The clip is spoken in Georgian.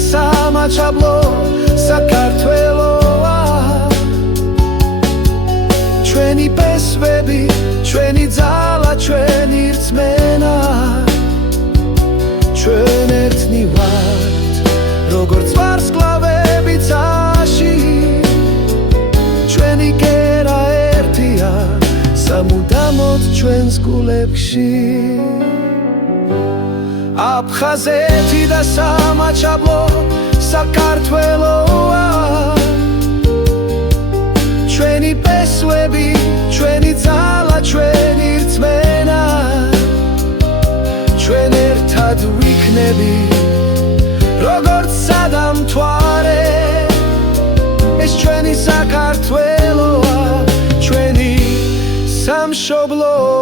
სამაჩაბლო საქართველოა ჩვენი ფესვები ჩვენი ძალა ჩვენი რწმენა ჩვენ ერთნი ვართ როგორც ვარსკვლავები ცაში ჩვენი კერა ერთია სამუდამოდ ჩვენს გულებში აფხაზეთი და სამაჩაბლო საქართველოა ჩვენი ფესვები ჩვენი ძალა ჩვენი რწმენა ჩვენ ერთად ვიქნები როგორც სადამთვარე ეს ჩვენი საქართველოა ჩვენი სამშობლო